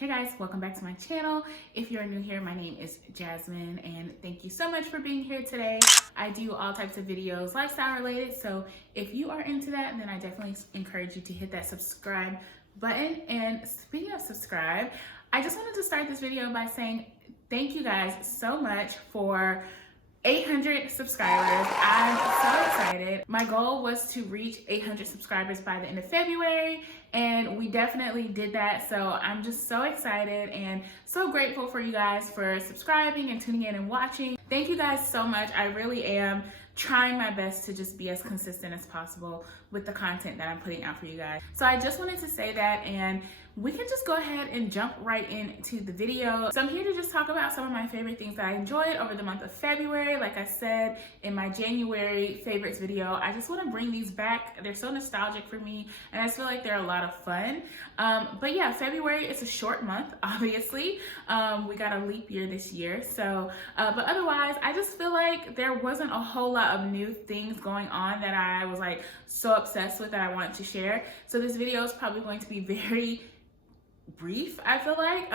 Hey guys, welcome back to my channel. If you're new here, my name is Jasmine and thank you so much for being here today. I do all types of videos lifestyle related, so if you are into that, then I definitely encourage you to hit that subscribe button. And speaking of subscribe, I just wanted to start this video by saying thank you guys so much for 800 subscribers. I'm so excited. My goal was to reach 800 subscribers by the end of February, and we definitely did that. So I'm just so excited and so grateful for you guys for subscribing and tuning in and watching. Thank you guys so much. I really am trying my best to just be as consistent as possible with the content that I'm putting out for you guys. So I just wanted to say that, and we can just go ahead and jump right into the video. So I'm here to just talk about some of my favorite things that I enjoyed over the month of February. Like I said in my January favorites video, I just want to bring these back. They're so nostalgic for me, and I just feel like they're a lot of fun. But yeah, February is a short month, obviously. We got a leap year this year. So, but otherwise, I just feel like there wasn't a whole lot of new things going on that I was like so obsessed with that I wanted to share. So this video is probably going to be very brief, I feel like,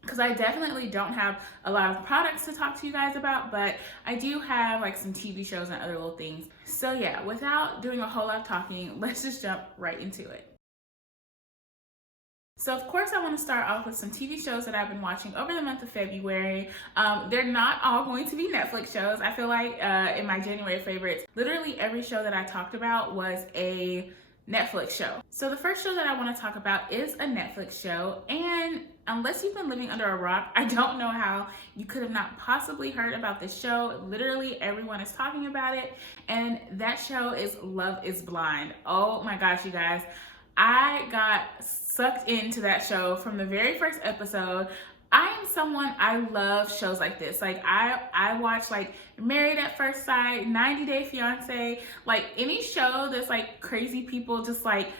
because I definitely don't have a lot of products to talk to you guys about, but I do have like some TV shows and other little things. So yeah, without doing a whole lot of talking, let's just jump right into it. So of course I want to start off with some TV shows that I've been watching over the month of February. They're not all going to be Netflix shows. I feel like in my January favorites, literally every show that I talked about was a Netflix show. So the first show that I want to talk about is a Netflix show, and unless you've been living under a rock, I don't know how you could have not possibly heard about this show. Literally everyone is talking about it, and that show is Love is Blind. Oh my gosh, you guys. I got sucked into that show from the very first episode. I am someone, I love shows like this. Like I watch like Married at First Sight, 90 Day Fiance, like any show that's like crazy people just like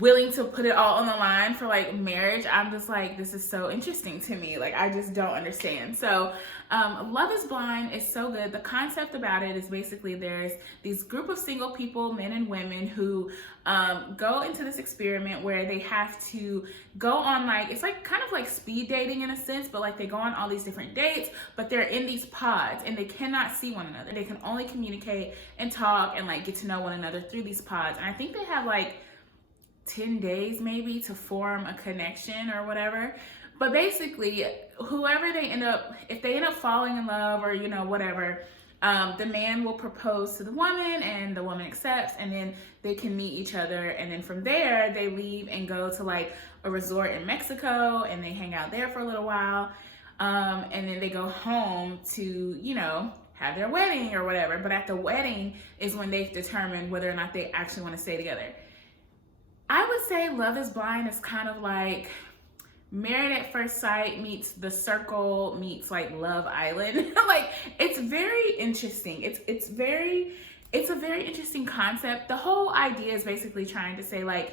willing to put it all on the line for like marriage. I'm just like, this is so interesting to me. Like I just don't understand. So Love is Blind is so good. The concept about it is basically there's these group of single people, men and women, who go into this experiment where they have to go on like, it's like kind of like speed dating in a sense, but like they go on all these different dates, but they're in these pods and they cannot see one another. They can only communicate and talk and like get to know one another through these pods. And I think they have like 10 days maybe to form a connection or whatever. But basically, whoever they end up, if they end up falling in love or, you know, whatever, the man will propose to the woman and the woman accepts, and then they can meet each other. And then from there, they leave and go to like a resort in Mexico and they hang out there for a little while. And then they go home to, you know, have their wedding or whatever. But at the wedding is when they determine whether or not they actually want to stay together. I would say Love is Blind is kind of like Married at First Sight meets The Circle meets like Love Island. Like it's very interesting. It's a very interesting concept. The whole idea is basically trying to say like,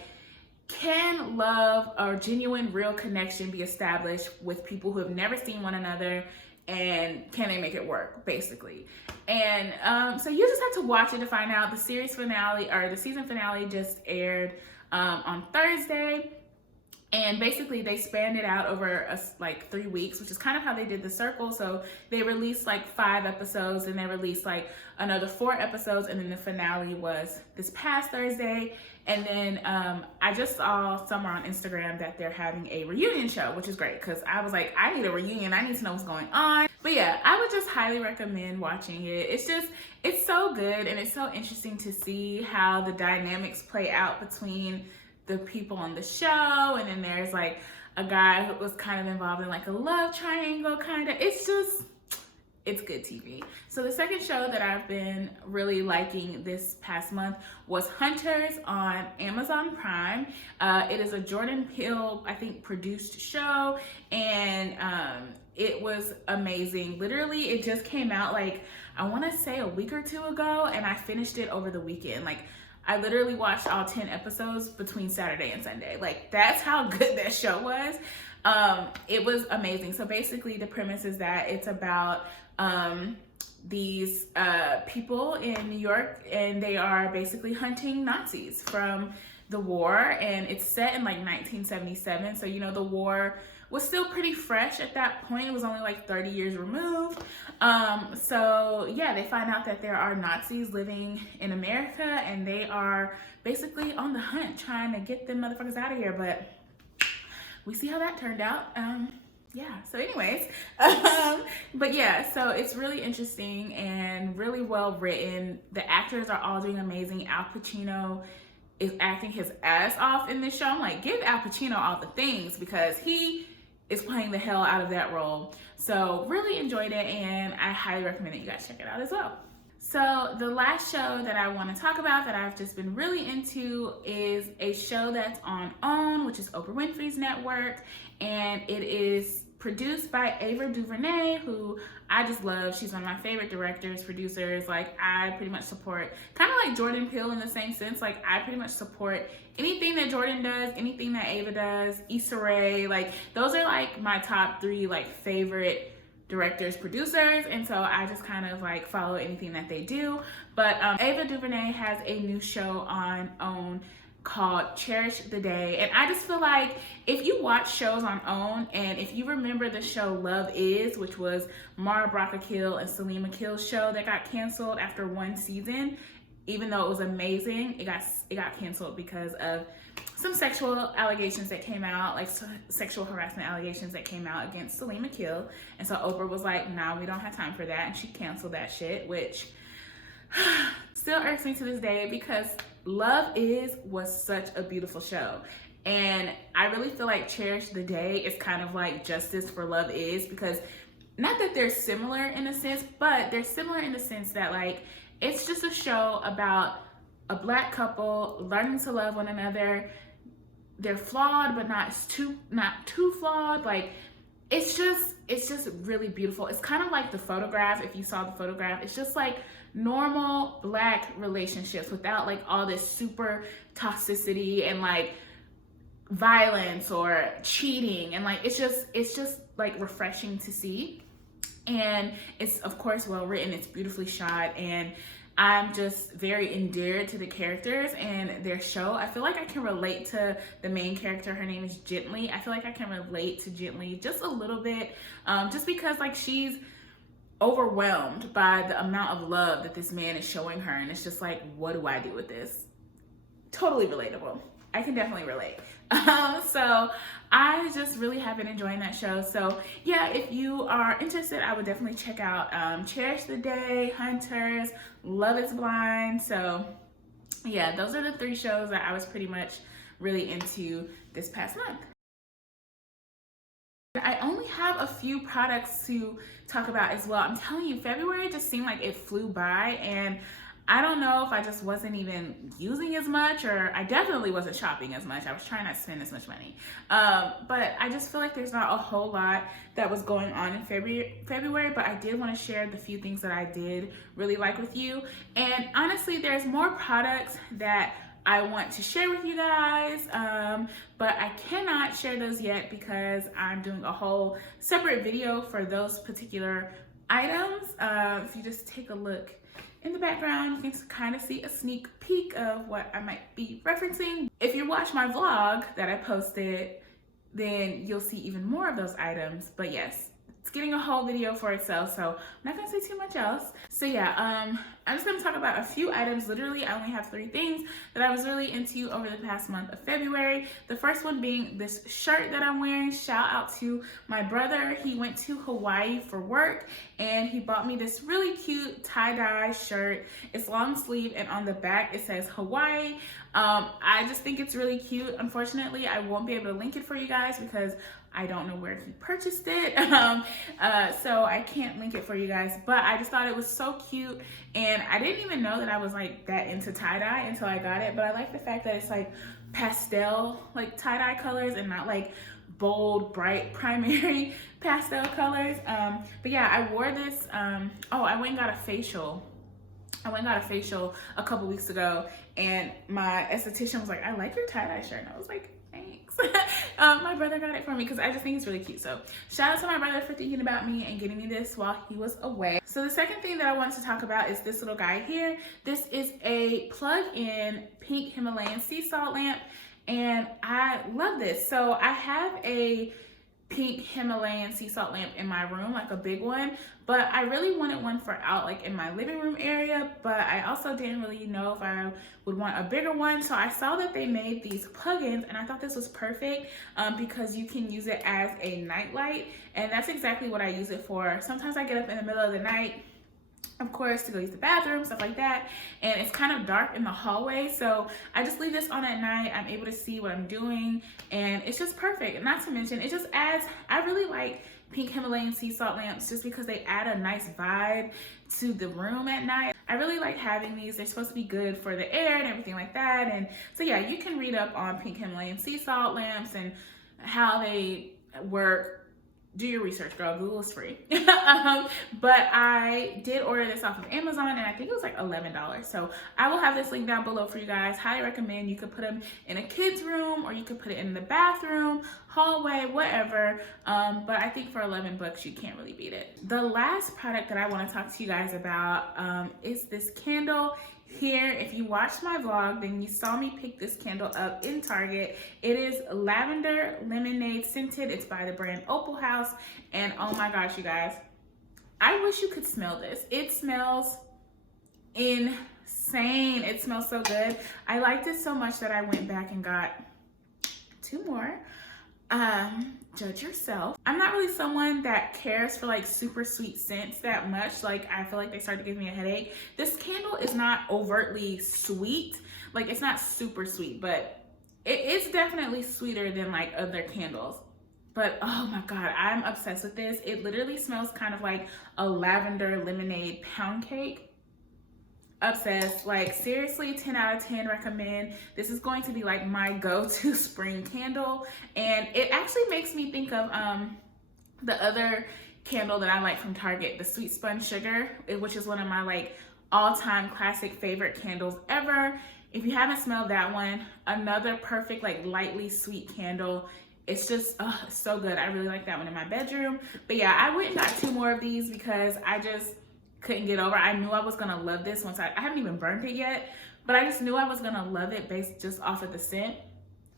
can love or genuine real connection be established with people who have never seen one another, and can they make it work, basically? And so you just have to watch it to find out. The series finale or the season finale just aired on Thursday, and basically they spanned it out over like 3 weeks, which is kind of how they did The Circle. So they released like 5 episodes and they released like another 4 episodes, and then the finale was this past Thursday. And then I just saw somewhere on Instagram that they're having a reunion show, which is great because I was like, I need a reunion. I need to know what's going on. But yeah, I would just highly recommend watching it. It's so good, and it's so interesting to see how the dynamics play out between the people on the show. And then there's like a guy who was kind of involved in like a love triangle kind of. It's good TV. So the second show that I've been really liking this past month was Hunters on Amazon Prime. It is a Jordan Peele, I think, produced show, and it was amazing. Literally, it just came out like, I want to say a week or 2 ago, and I finished it over the weekend. Like, I literally watched all 10 episodes between Saturday and Sunday. Like, that's how good that show was. It was amazing. So basically the premise is that it's about these people in New York, and they are basically hunting Nazis from the war, and it's set in like 1977. So, you know, the war was still pretty fresh at that point. It was only like 30 years removed. So yeah, they find out that there are Nazis living in America, and they are basically on the hunt trying to get them motherfuckers out of here. But we see how that turned out. Yeah, so anyways, but yeah, so it's really interesting and really well written. The actors are all doing amazing. Al Pacino is acting his ass off in this show. I'm like, give Al Pacino all the things, because he is playing the hell out of that role. So really enjoyed it, and I highly recommend that you guys check it out as well. So the last show that I want to talk about that I've just been really into is a show that's on OWN, which is Oprah Winfrey's network, and it is produced by Ava DuVernay, who I just love. She's one of my favorite directors, producers. Like, I pretty much support, kind of like Jordan Peele in the same sense. Like, I pretty much support anything that Jordan does, anything that Ava does, Issa Rae. Like, those are like my top 3 like favorite directors, producers, and so I just kind of like follow anything that they do. But Ava DuVernay has a new show on OWN called Cherish the Day, and I just feel like if you watch shows on OWN, and if you remember the show Love Is, which was Mara Brock-Akil and Salim Akil's show that got canceled after 1 season, even though it was amazing, it got canceled because of some sexual allegations that came out, like sexual harassment allegations that came out against Salim Akil. And so Oprah was like, nah, we don't have time for that, and she canceled that shit, which still irks me to this day, because Love Is was such a beautiful show. And I really feel like Cherish the Day is kind of like justice for Love Is, because not that they're similar in a sense, but they're similar in the sense that like it's just a show about a Black couple learning to love one another. They're flawed, but not too flawed. Like, it's just really beautiful. It's kind of like The Photograph. If you saw The Photograph, it's just like normal Black relationships without like all this super toxicity and like violence or cheating, and like it's just like refreshing to see. And it's of course well written, it's beautifully shot, and I'm just very endeared to the characters and their show. I feel like I can relate to the main character. Her name is Gently. I feel like I can relate to Gently just a little bit, just because like she's overwhelmed by the amount of love that this man is showing her, and it's just like, what do I do with this? Totally relatable. I can definitely relate. So I just really have been enjoying that show. So yeah, if you are interested, I would definitely check out Cherish the Day, Hunters, Love is Blind. So yeah, those are the 3 shows that I was pretty much really into this past month. I only have a few products to talk about as well. I'm telling you, February just seemed like it flew by, and I don't know if I just wasn't even using as much, or I definitely wasn't shopping as much. I was trying not to spend as much money. But I just feel like there's not a whole lot that was going on in February, but I did want to share the few things that I did really like with you. And honestly, there's more products that I want to share with you guys, but I cannot share those yet because I'm doing a whole separate video for those particular items. If you just take a look in the background, you can kind of see a sneak peek of what I might be referencing. If you watch my vlog that I posted, then you'll see even more of those items. But yes, it's getting a whole video for itself, so I'm not gonna say too much else. So yeah, I'm just gonna talk about a few items. Literally, I only have 3 things that I was really into over the past month of February. The first one being this shirt that I'm wearing. Shout out to my brother. He went to Hawaii for work, and he bought me this really cute tie-dye shirt. It's long sleeve, and on the back it says Hawaii. I just think it's really cute. Unfortunately, I won't be able to link it for you guys because I don't know where he purchased it, so I can't link it for you guys, but I just thought it was so cute, and I didn't even know that I was like that into tie-dye until I got it. But I like the fact that it's like pastel like tie-dye colors and not like bold, bright, primary pastel colors. But yeah, I wore this, oh, I went and got a facial. A couple weeks ago, and my esthetician was like, I like your tie-dye shirt, and I was like, thanks. My brother got it for me because I just think it's really cute. So shout out to my brother for thinking about me and getting me this while he was away. So the second thing that I wanted to talk about is this little guy here. This is a plug-in pink Himalayan sea salt lamp, and I love this. So I have a pink Himalayan sea salt lamp in my room, like a big one, but I really wanted one for out like in my living room area, but I also didn't really know if I would want a bigger one. So I saw that they made these plugins, and I thought this was perfect because you can use it as a night light, and that's exactly what I use it for. Sometimes I get up in the middle of the night, of course, to go use the bathroom, stuff like that, and it's kind of dark in the hallway, so I just leave this on at night. I'm able to see what I'm doing, and it's just perfect. And not to mention, it just adds, I really like pink Himalayan sea salt lamps just because they add a nice vibe to the room at night. I really like having these. They're supposed to be good for the air and everything like that. And so yeah, you can read up on pink Himalayan sea salt lamps and how they work. Do your research, girl. Google is free. But I did order this off of Amazon, and I think it was like $11. So I will have this link down below for you guys. Highly recommend. You could put them in a kid's room, or you could put it in the bathroom, hallway, whatever. But I think for 11 bucks, you can't really beat it. The last product that I want to talk to you guys about is this candle. Here, if you watched my vlog, then you saw me pick this candle up in Target. It is lavender lemonade scented. It's by the brand Opal House. And oh my gosh, you guys, I wish you could smell this. It smells insane. It smells so good. I liked it so much that I went back and got 2 more. Judge yourself. I'm not really someone that cares for like super sweet scents that much. Like, I feel like they start to give me a headache. This candle is not overtly sweet. Like, it's not super sweet, but it is definitely sweeter than like other candles. But oh my God, I'm obsessed with this. It literally smells kind of like a lavender lemonade pound cake. Obsessed. Like, seriously, 10 out of 10 recommend. This is going to be like my go-to spring candle, and it actually makes me think of the other candle that I like from Target, the Sweet Spun Sugar, which is one of my like all-time classic favorite candles ever. If you haven't smelled that one, another perfect like lightly sweet candle. It's just so good. I really like that one in my bedroom. But yeah, I went and got 2 more of these because I just couldn't get over. I knew I was gonna love this once I haven't even burned it yet, but I just knew I was gonna love it based just off of the scent.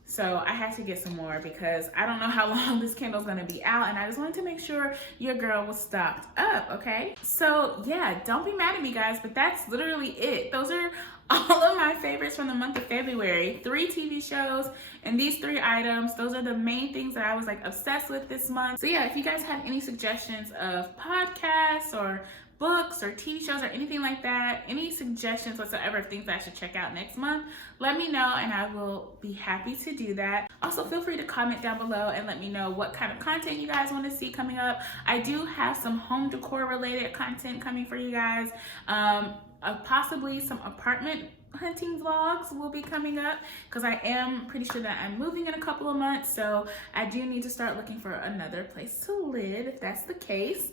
So I had to get some more because I don't know how long this candle's gonna be out, and I just wanted to make sure your girl was stocked up, okay? So yeah, don't be mad at me, guys, but that's literally it. Those are all of my favorites from the month of February. 3 TV shows and these 3 items. Those are the main things that I was like obsessed with this month. So yeah, if you guys have any suggestions of podcasts or books or TV shows or anything like that, any suggestions whatsoever of things that I should check out next month, let me know and I will be happy to do that. Also, feel free to comment down below and let me know what kind of content you guys want to see coming up. I do have some home decor related content coming for you guys. Possibly some apartment hunting vlogs will be coming up because I am pretty sure that I'm moving in a couple of months, so I do need to start looking for another place to live if that's the case.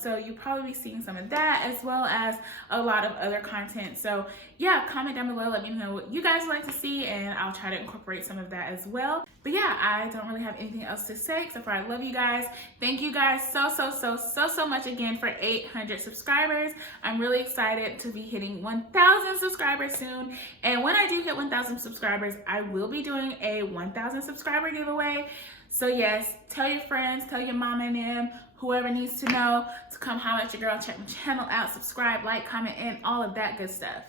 So you'll probably be seeing some of that as well as a lot of other content. So yeah, comment down below, let me know what you guys like to see, and I'll try to incorporate some of that as well. But yeah, I don't really have anything else to say except for I love you guys. Thank you guys so much again for 800 subscribers. I'm really excited to be hitting 1,000 subscribers soon, and when I do hit 1,000 subscribers, I will be doing a 1,000 subscriber giveaway. So yes, tell your friends, tell your mama and them, whoever needs to know, to come holler at your girl, check my channel out, subscribe, like, comment, and all of that good stuff.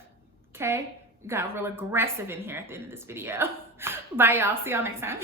Okay? Got real aggressive in here at the end of this video. Bye, y'all. See y'all next time.